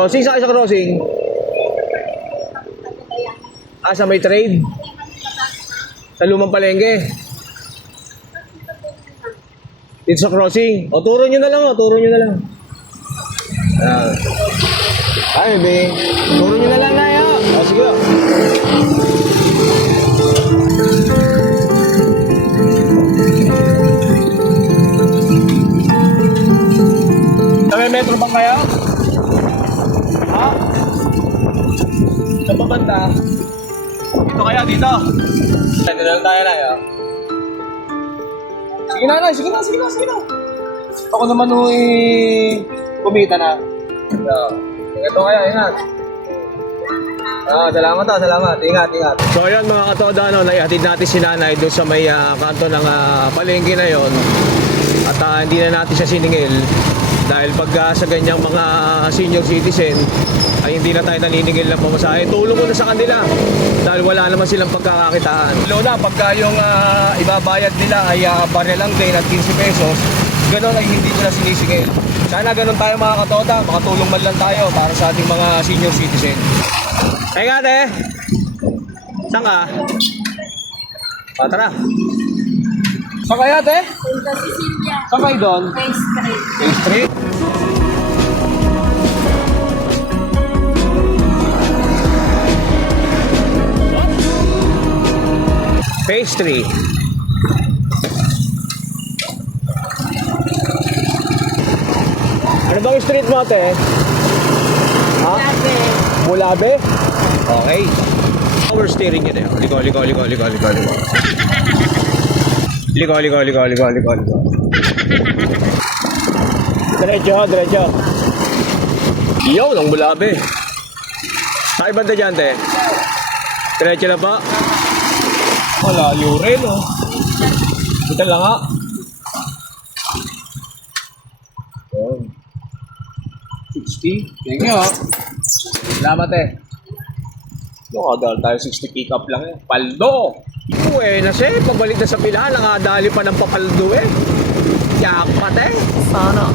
crossing? Sa crossing? Ah, sa may trade? Sa lumang palengke? Dito sa crossing? O, turo nyo na lang, o. Turo nyo na lang. Ay, be. Turo nyo na lang na, ya. O, sige, o. May metro bang kayo? Ha? Sa babanda? Dito kaya, dito. Dito na lang tayo na, ya. Sige na, sige na, sige na, sige na. Ako naman kumita na. So, ito kaya, ingat. Salamat ha, salamat. Ingat, ingat. So ayun mga katoda, naihatid natin si nanay doon sa may kanto ng palengke na yon. At hindi na natin siya siningil. Dahil pag sa ganyang mga senior citizen, ay hindi na tayo naniningil ng pamasahe. Tulong ko na sa kanila. Dahil wala naman silang pagkakakitaan. Lalo na pagka yung ibabayad nila ay barya lang din at 15 pesos, gano'n ay hindi ko na sinisingil. Sana gano'n tayo mga katoda, makatulong man lang tayo para sa ating mga senior citizen. Ay nga ate, saan ka? Tara. Saan kaya ate? Punta Cecilia. Saan kayo doon? Phase 3. Phase 3? Phase 3. Ano bang street mo ate? Ha? Bulabe? Okay. Power steering yun eh. Liko. Liko. Diretso. Yo, ng Bulabe. Saan banda dyan, te? Diretso na ba? Malayo rin, oh. Ito lang, ha? Oh. 60. Thank you, ha? Salamat, eh. Nakadal tayo 60 pick up lang, eh. Paldo! Uwe, na siya, pabalik na sa pilahan, nakadali pa ng papaldo, eh. Jackpot, eh. Sana,